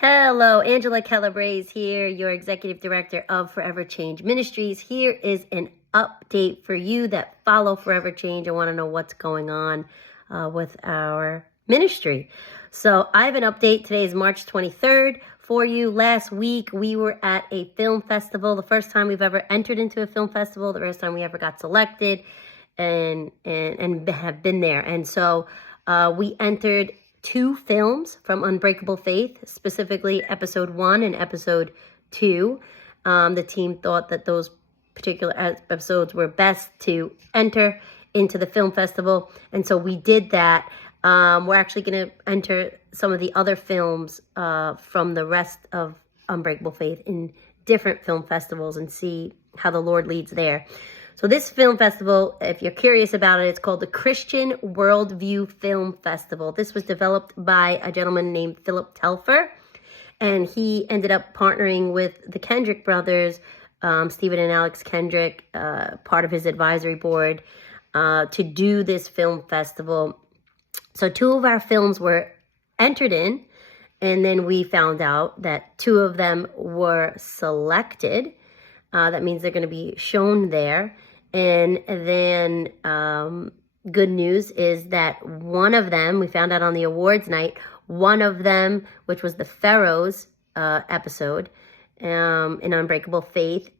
Hello, Angela Calabrese here, your Executive Director of Forever Change Ministries. Here is an update for you that follow Forever Change and want to know what's going on with our ministry. So I have an update. Today is March 23rd for you. Last week, we were at a film festival. The first time we've ever entered into a film festival, the first time we ever got selected and have been there. And so we entered 2 films from Unbreakable Faith, specifically episode 1 and episode 2. The team thought that those particular episodes were best to enter into the film festival. And so we did that. We're actually going to enter some of the other films from the rest of Unbreakable Faith in different film festivals and see how the Lord leads there. So this film festival, if you're curious about it, it's called the Christian Worldview Film Festival. This was developed by a gentleman named Philip Telfer, and he ended up partnering with the Kendrick brothers, Stephen and Alex Kendrick, part of his advisory board, to do this film festival. So 2 of our films were entered in, and then we found out that 2 of them were selected. That means they're going to be shown there. And then good news is that one of them, we found out on the awards night, one of them, which was the Pharaohs episode in Unbreakable Faith,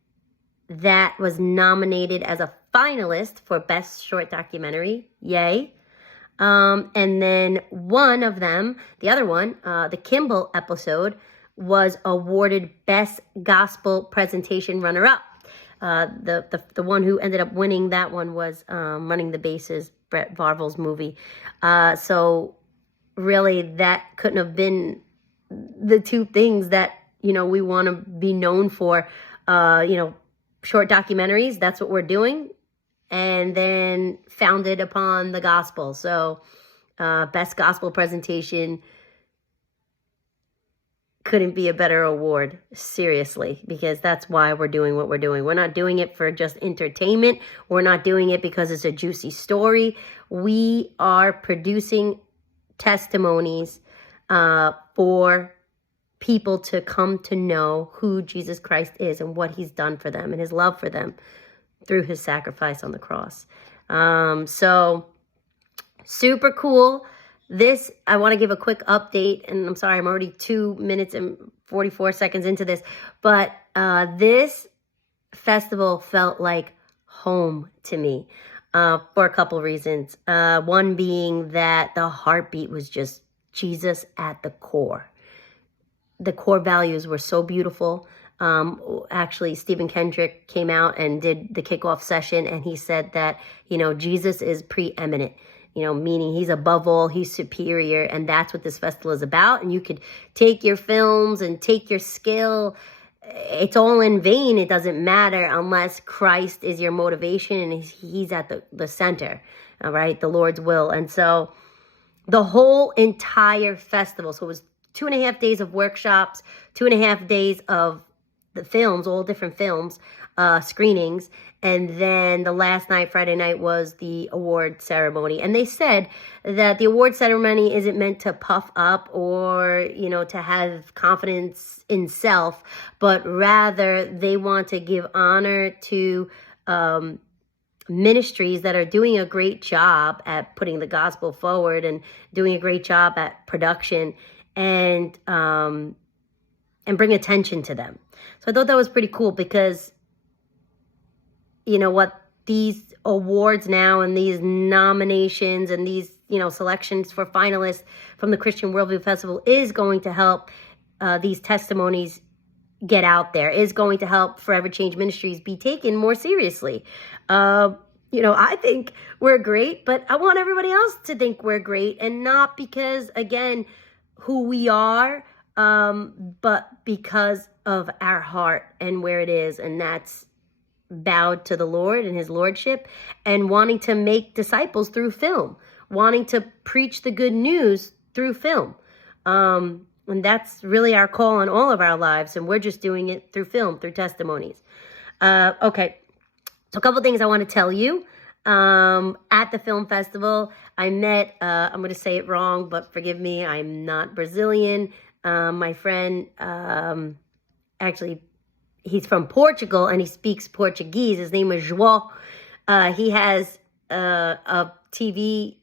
that was nominated as a finalist for Best Short Documentary. Yay. And then one of them, the other one, the Kimball episode, was awarded Best Gospel Presentation Runner-Up. The one who ended up winning that one was Running the Bases, Brett Varvel's movie. So really that couldn't have been the 2 things that, we want to be known for. Short documentaries, that's what we're doing. And then founded upon the gospel. So best gospel presentation couldn't be a better award, seriously, because that's why we're doing what we're doing. We're not doing it for just entertainment. We're not doing it because it's a juicy story. We are producing testimonies for people to come to know who Jesus Christ is and what he's done for them and his love for them through his sacrifice on the cross. So super cool. This, I want to give a quick update, and I'm sorry, I'm already 2 minutes and 44 seconds into this, but this festival felt like home to me for a couple reasons. One being that the heartbeat was just Jesus at the core. The core values were so beautiful. Actually, Stephen Kendrick came out and did the kickoff session, and he said that, Jesus is preeminent. Meaning he's above all, he's superior, and that's what this festival is about. And you could take your films and take your skill. It's all in vain. It doesn't matter unless Christ is your motivation and he's at the center, all right, the Lord's will. And so the whole entire festival, so it was 2.5 days of workshops, 2.5 days of the films, all different films, screenings. And then the last night, Friday night, was the award ceremony. And they said that the award ceremony isn't meant to puff up or, to have confidence in self, but rather they want to give honor to ministries that are doing a great job at putting the gospel forward and doing a great job at production and bring attention to them. So I thought that was pretty cool because what these awards now and these nominations and these, selections for finalists from the Christian Worldview Festival is going to help these testimonies get out there, is going to help Forever Change Ministries be taken more seriously. I think we're great, but I want everybody else to think we're great, and not because, again, who we are, but because of our heart and where it is, and that's bowed to the Lord and his lordship and wanting to make disciples through film, wanting to preach the good news through film. And that's really our call on all of our lives. And we're just doing it through film, through testimonies. Okay. So a couple things I want to tell you. At the film festival, I met, I'm going to say it wrong, but forgive me, I'm not Brazilian. My friend, actually, he's from Portugal and he speaks Portuguese. His name is João. He has a TV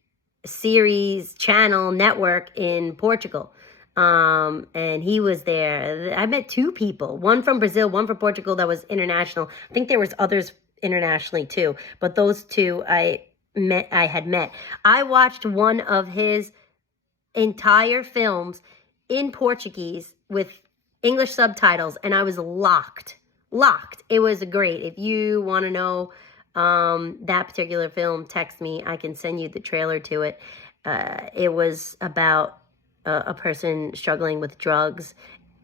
series channel network in Portugal. And he was there. I met two people, one from Brazil, one from Portugal, that was international. I think there was others internationally too, but those two I had met. I watched one of his entire films in Portuguese with English subtitles, and I was locked. It was great. If you want to know that particular film, text me. I can send you the trailer to it. It was about a person struggling with drugs.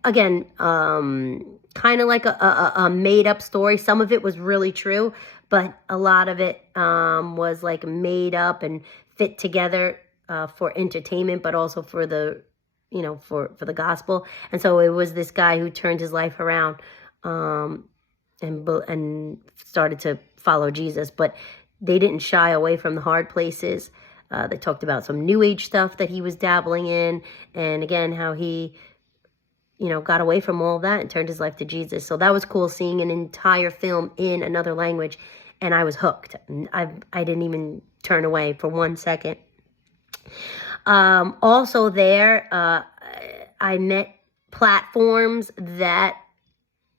Again, kind of like a made-up story. Some of it was really true, but a lot of it was like made up and fit together for entertainment, but also for the, for the gospel. And so it was this guy who turned his life around and started to follow Jesus. But they didn't shy away from the hard places. They talked about some new age stuff that he was dabbling in. And again, how he, got away from all of that and turned his life to Jesus. So that was cool, seeing an entire film in another language. And I was hooked. I didn't even turn away for 1 second. Also there, I met platforms that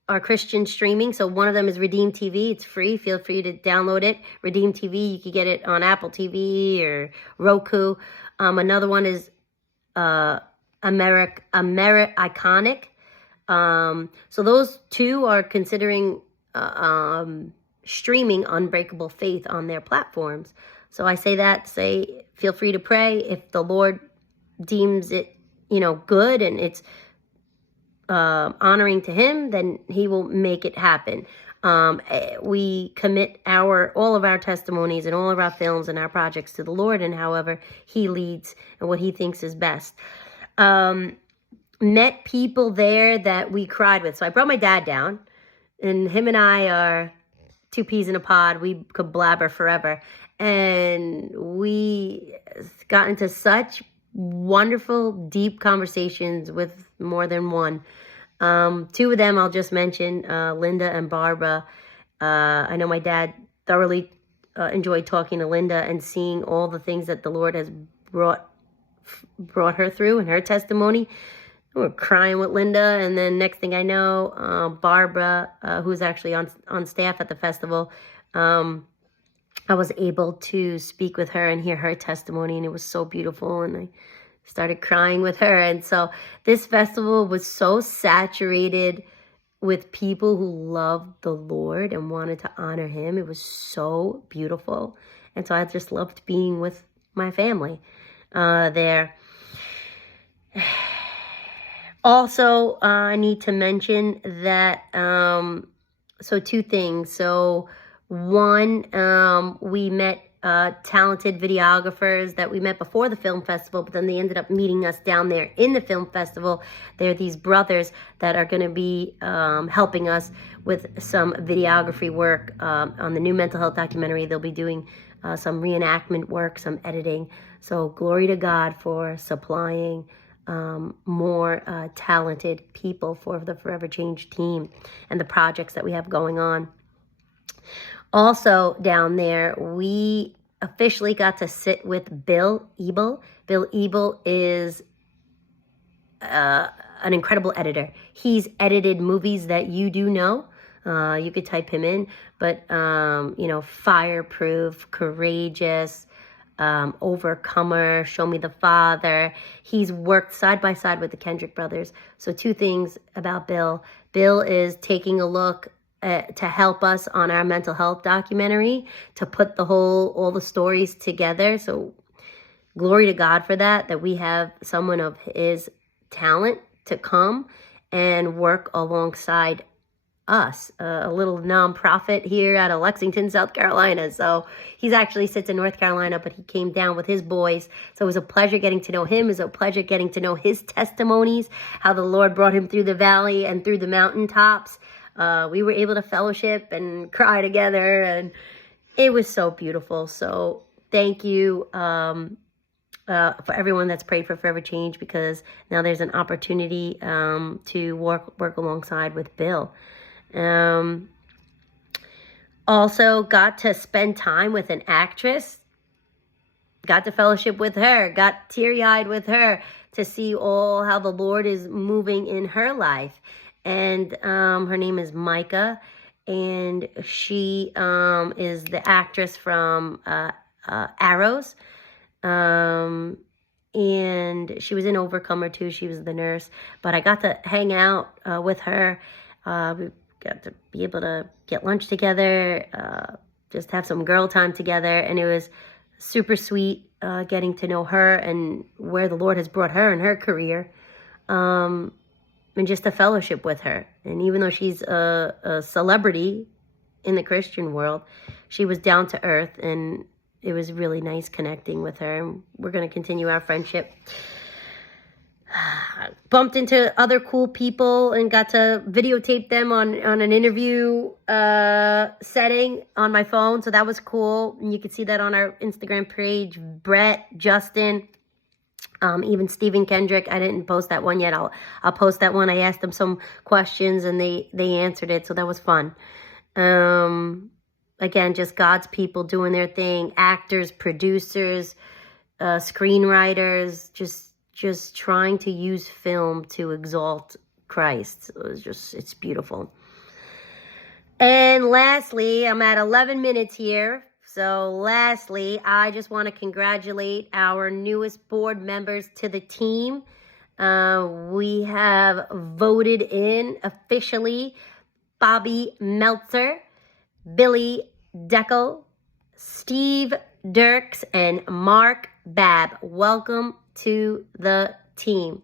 are Christian streaming. So one of them is Redeem TV. It's free. Feel free to download it. Redeem TV. You can get it on Apple TV or Roku. Another one is Iconic. So those two are considering streaming Unbreakable Faith on their platforms. So I say feel free to pray. If the Lord deems it, good and it's honoring to him, then he will make it happen. We commit all of our testimonies and all of our films and our projects to the Lord, and however he leads and what he thinks is best. Met people there that we cried with. So I brought my dad down, and him and I are two peas in a pod. We could blabber forever. And we got into such wonderful, deep conversations with more than one. Two of them I'll just mention, Linda and Barbara. I know my dad thoroughly enjoyed talking to Linda and seeing all the things that the Lord has brought her through in her testimony. We were crying with Linda, and then next thing I know, Barbara, who's actually on staff at the festival, I was able to speak with her and hear her testimony, and it was so beautiful, and I started crying with her. And so this festival was so saturated with people who loved the Lord and wanted to honor him. It was so beautiful. And so I just loved being with my family there. Also, I need to mention that, so two things. So one, we met talented videographers that we met before the film festival, but then they ended up meeting us down there in the film festival. They're these brothers that are going to be helping us with some videography work on the new mental health documentary. They'll be doing some reenactment work, some editing. So glory to God for supplying more talented people for the Forever Change team and the projects that we have going on. Also down there, we officially got to sit with Bill Ebel. Bill Ebel is an incredible editor. He's edited movies that you do know. You could type him in, but Fireproof, Courageous, Overcomer, Show Me the Father. He's worked side by side with the Kendrick brothers. So two things about Bill. Bill is taking a look to help us on our mental health documentary, to put all the stories together. So glory to God for that we have someone of his talent to come and work alongside us, a little nonprofit here out of Lexington, South Carolina. So he's actually sits in North Carolina, but he came down with his boys. So it was a pleasure getting to know him. It was a pleasure getting to know his testimonies, how the Lord brought him through the valley and through the mountaintops. We were able to fellowship and cry together, and it was so beautiful. So thank you for everyone that's prayed for Forever Change, because now there's an opportunity to work alongside with Bill. Also got to spend time with an actress. Got to fellowship with her. Got teary-eyed with her to see all how the Lord is moving in her life. And her name is Micah. And she is the actress from Arrows. And she was in Overcomer too. She was the nurse. But I got to hang out with her. We got to be able to get lunch together, just have some girl time together. And it was super sweet getting to know her and where the Lord has brought her in her career. And just a fellowship with her. And even though she's a celebrity in the Christian world, she was down to earth, and it was really nice connecting with her. And we're going to continue our friendship. Bumped into other cool people and got to videotape them on an interview setting on my phone. So that was cool. And you can see that on our Instagram page. Brett, Justin, even Stephen Kendrick. I didn't post that one yet. I'll post that one. I asked them some questions and they answered it. So that was fun. Again, just God's people doing their thing. Actors, producers, screenwriters, just trying to use film to exalt Christ. It's beautiful. And lastly, I'm at 11 minutes here. So lastly, I just want to congratulate our newest board members to the team. We have voted in officially Bobby Meltzer, Billy Deckel, Steve Dirks, and Mark Babb. Welcome to the team.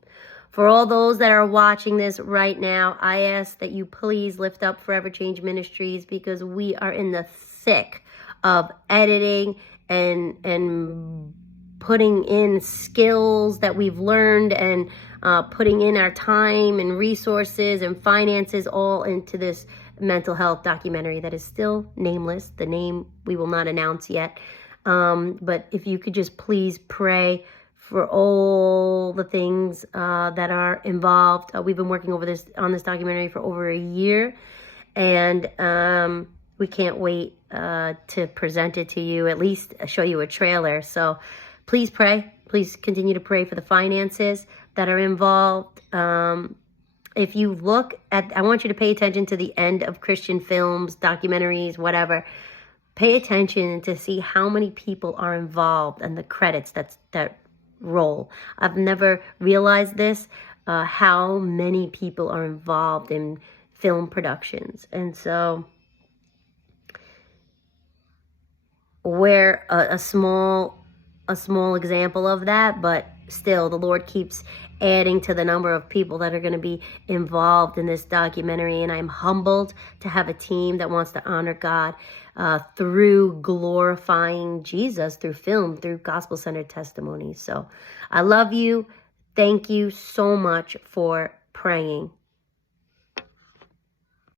For all those that are watching this right now, I ask that you please lift up Forever Change Ministries, because we are in the thick of editing and putting in skills that we've learned, and putting in our time and resources and finances all into this mental health documentary that is still nameless. The name we will not announce yet. But if you could just please pray for all the things that are involved. We've been working on this documentary for over a year, and we can't wait to present it to you, at least show you a trailer. So please pray. Please continue to pray for the finances that are involved. If you look at, I want you to pay attention to the end of Christian films, documentaries, whatever. Pay attention to see how many people are involved and the credits that roll. I've never realized this, how many people are involved in film productions. And so we're a small example of that, but still the Lord keeps adding to the number of people that are going to be involved in this documentary. And I'm humbled to have a team that wants to honor God through glorifying Jesus, through film, through gospel-centered testimonies. So I love you. Thank you so much for praying.